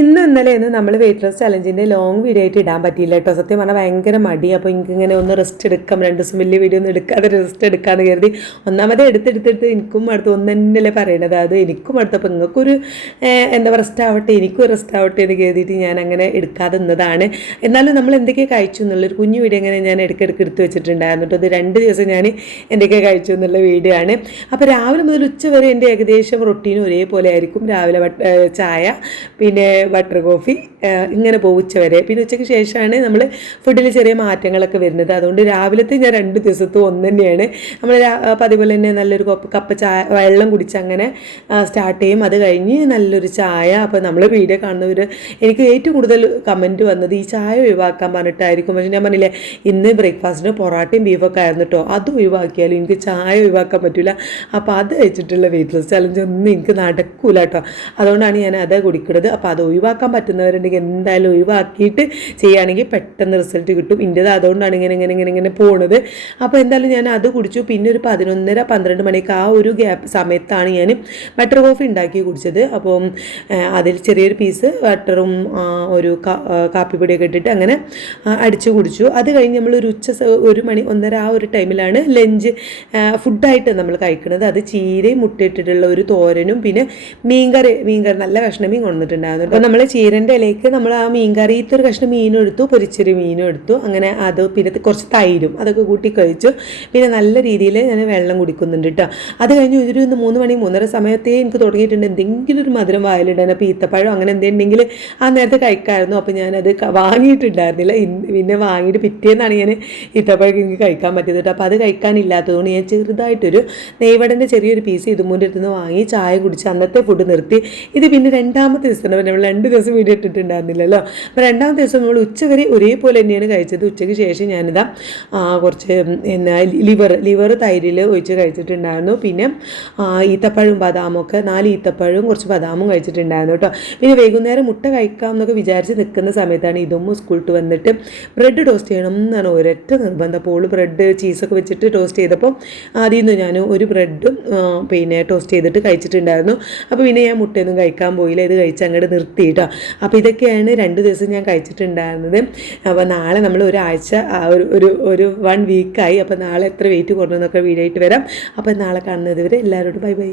ഇന്നലെയൊന്നും നമ്മൾ weight loss ചലഞ്ചിൻ്റെ long video ആയിട്ട് ഇടാൻ പറ്റിയില്ല കേട്ടോ. സത്യം പറഞ്ഞാൽ ഭയങ്കര മടി. അപ്പോൾ എനിക്കിങ്ങനെ ഒന്ന് റെസ്റ്റ് എടുക്കാം, 2 ദിവസം വലിയ വീഡിയോ ഒന്നും എടുക്കാതെ റെസ്റ്റ് എടുക്കാമെന്ന് കരുതി. ഒന്നാമത് എടുത്തെടുത്തിട്ട് എനിക്കും അടുത്ത് ഒന്ന് തന്നെയല്ലേ പറയണത്. അത് എനിക്കും അടുത്തപ്പോൾ നിങ്ങൾക്കൊരു റെസ്റ്റ് ആവട്ടെ, എനിക്കും റെസ്റ്റ് ആവട്ടെ എന്ന് കരുതിയിട്ട് ഞാൻ അങ്ങനെ എടുക്കാതെ നിന്നതാണ്. എന്നാലും നമ്മൾ എന്തൊക്കെ കഴിച്ചു എന്നുള്ളൊരു കുഞ്ഞു വീഡിയോ അങ്ങനെ ഞാൻ ഇടയ്ക്കിടയ്ക്ക് എടുത്ത് വെച്ചിട്ടുണ്ടായിരുന്നു കേട്ടോ. അത് 2 ദിവസം ഞാൻ എന്തൊക്കെ കഴിച്ചു എന്നുള്ള വീഡിയോ ആണ്. അപ്പോൾ രാവിലെ മുതൽ ഉച്ച വരെ എൻ്റെ ഏകദേശം റൊട്ടീനും ഒരേപോലെ ആയിരിക്കും. രാവിലെ ചായ, പിന്നെ ബട്ടർ കോഫി, ഇങ്ങനെ പോകും ഉച്ച വരെ. പിന്നെ ഉച്ചയ്ക്ക് ശേഷമാണ് നമ്മൾ ഫുഡിൽ ചെറിയ മാറ്റങ്ങളൊക്കെ വരുന്നത്. അതുകൊണ്ട് രാവിലത്തെ ഞാൻ 2 ദിവസത്തും ഒന്ന് തന്നെയാണ്. നമ്മൾ പതിപോലെ തന്നെ നല്ലൊരു കപ്പ് ചായ വെള്ളം കുടിച്ച് അങ്ങനെ സ്റ്റാർട്ട് ചെയ്യും. അത് കഴിഞ്ഞ് നല്ലൊരു ചായ. അപ്പോൾ നമ്മൾ വീഡിയോ കാണുന്നവർ എനിക്ക് ഏറ്റവും കൂടുതൽ കമൻറ്റ് വന്നത് ഈ ചായ ഒഴിവാക്കാൻ പറഞ്ഞിട്ടായിരിക്കും. പക്ഷേ ഞാൻ പറഞ്ഞില്ലേ, ഇന്ന് ബ്രേക്ക്ഫാസ്റ്റിന് പൊറാട്ടയും ബീഫൊക്കെ ആയിരുന്നു കേട്ടോ. അത് ഒഴിവാക്കിയാലും എനിക്ക് ചായ ഒഴിവാക്കാൻ പറ്റില്ല. അപ്പോൾ അത് വെച്ചിട്ടുള്ള വെയിറ്റ് ലോസ് ചലഞ്ച് ഒന്നും എനിക്ക് നടക്കൂല കേട്ടോ. അതുകൊണ്ടാണ് ഞാൻ അത് കുടിക്കുന്നത്. അപ്പോൾ അത് ഒഴിവാക്കാൻ പറ്റുന്നവരുണ്ടെങ്കിൽ എന്തായാലും ഒഴിവാക്കിയിട്ട് ചെയ്യുകയാണെങ്കിൽ പെട്ടെന്ന് റിസൾട്ട് കിട്ടും. ഇൻ്റേത് അതുകൊണ്ടാണ് ഇങ്ങനെ പോണത്. അപ്പോൾ എന്തായാലും ഞാൻ അത് കുടിച്ചു. പിന്നെ ഒരു 11:30-12 മണിക്ക് ആ ഒരു സമയത്താണ് ഞാൻ ബട്ടർ കോഫി ഉണ്ടാക്കി കുടിച്ചത്. അപ്പം അതിൽ ചെറിയൊരു പീസ് ബട്ടറും ഒരു കാപ്പിപ്പൊടിയൊക്കെ ഇട്ടിട്ട് അങ്ങനെ അടിച്ചു കുടിച്ചു. അത് കഴിഞ്ഞ് നമ്മൾ ഒരു 1 മണി 1:30 ആ ഒരു ടൈമിലാണ് ലഞ്ച് ഫുഡായിട്ട് നമ്മൾ കഴിക്കുന്നത്. അത് ചീരയും മുട്ടയിട്ടിട്ടുള്ള ഒരു തോരനും പിന്നെ മീൻകറി നല്ല കഷ്ണം മീൻ കൊണ്ടിട്ടുണ്ടായിരുന്നു. അപ്പോൾ നമ്മൾ ചീരൻ്റെ ഇലയ്ക്ക് നമ്മൾ ആ മീൻ കറിയിലത്തെ ഒരു കഷ്ണം മീനും എടുത്തു, പൊരിച്ചൊരു മീനും എടുത്തു. അങ്ങനെ അത് പിന്നെ കുറച്ച് തൈരും അതൊക്കെ കൂട്ടി കഴിച്ചു. പിന്നെ നല്ല രീതിയിൽ ഞാൻ വെള്ളം കുടിക്കുന്നുണ്ട് കേട്ടോ. അത് കഴിഞ്ഞ് ഒരു 3 മണി 3:30 സമയത്തേ എനിക്ക് തുടങ്ങിയിട്ടുണ്ട് എന്തെങ്കിലും ഒരു മധുരം വായിലിടാൻ. അപ്പോൾ ഈത്തപ്പഴം അങ്ങനെ എന്തെങ്കിലും ആ നേരത്തെ കഴിക്കാമായിരുന്നു. അപ്പോൾ ഞാനത് വാങ്ങിയിട്ടുണ്ടായിരുന്നില്ല. പിന്നെ വാങ്ങിയിട്ട് പിറ്റേന്നാണ് ഞാൻ ഈത്തപ്പഴം എനിക്ക് കഴിക്കാൻ പറ്റിയത് കേട്ടോ. അപ്പോൾ അത് കഴിക്കാനില്ലാത്തതുകൊണ്ട് ഞാൻ ചെറുതായിട്ടൊരു നെയ്വടൻ്റെ ചെറിയൊരു പീസ് ഇതുമൂൻ്റെ അടുത്ത് നിന്ന് വാങ്ങി ചായ കുടിച്ച് അന്നത്തെ ഫുഡ് നിർത്തി. ഇത് പിന്നെ 2ാമത്തെ ദിവസം നമ്മൾ 2 ദിവസം വീഡിയോ ഇട്ടിട്ടുണ്ടായിരുന്നില്ലല്ലോ. അപ്പോൾ 2ാമത്തെ ദിവസം നമ്മൾ ഉച്ചവരെ ഒരേപോലെ തന്നെയാണ് കഴിച്ചത്. ഉച്ചയ്ക്ക് ശേഷം ഞാനിതാ കുറച്ച് ലിവർ തൈരിൽ ഒഴിച്ച് കഴിച്ചിട്ടുണ്ടായിരുന്നു. പിന്നെ ഈത്തപ്പഴവും ബദാമൊക്കെ 4 ഈത്തപ്പഴവും കുറച്ച് ബദാമും കഴിച്ചിട്ടുണ്ടായിരുന്നു കേട്ടോ. പിന്നെ വൈകുന്നേരം മുട്ട കഴിക്കാം എന്നൊക്കെ വിചാരിച്ച് നിൽക്കുന്ന സമയത്താണ് ഇതും സ്കൂളിട്ട് വന്നിട്ട് ബ്രെഡ് ടോസ്റ്റ് ചെയ്യണം എന്നാണ് ഒരൊറ്റ നിർബന്ധം. അപ്പോൾ ബ്രെഡ് ചീസൊക്കെ വെച്ചിട്ട് ടോസ്റ്റ് ചെയ്തപ്പോൾ അതിൽ നിന്ന് ഞാൻ ഒരു ബ്രെഡും പിന്നെ ടോസ്റ്റ് ചെയ്തിട്ട് കഴിച്ചിട്ടുണ്ടായിരുന്നു. അപ്പോൾ പിന്നെ ഞാൻ മുട്ടയൊന്നും കഴിക്കാൻ പോയില്ല. ഇത് കഴിച്ച് അങ്ങോട്ട് നിർത്തി കേട്ടോ. അപ്പോൾ ഇതൊക്കെയാണ് 2 ദിവസം ഞാൻ കഴിച്ചിട്ടുണ്ടായിരുന്നത്. അപ്പോൾ നാളെ നമ്മൾ ഒരാഴ്ച ഒരു 1 വീക്കായി. അപ്പോൾ നാളെ എത്ര വെയിറ്റ് കുറഞ്ഞെന്നൊക്കെ വീഡിയോ ആയിട്ട് വരാം. അപ്പോൾ നാളെ കാണുന്നത് വരെ എല്ലാവരോടും ബൈ ബൈ.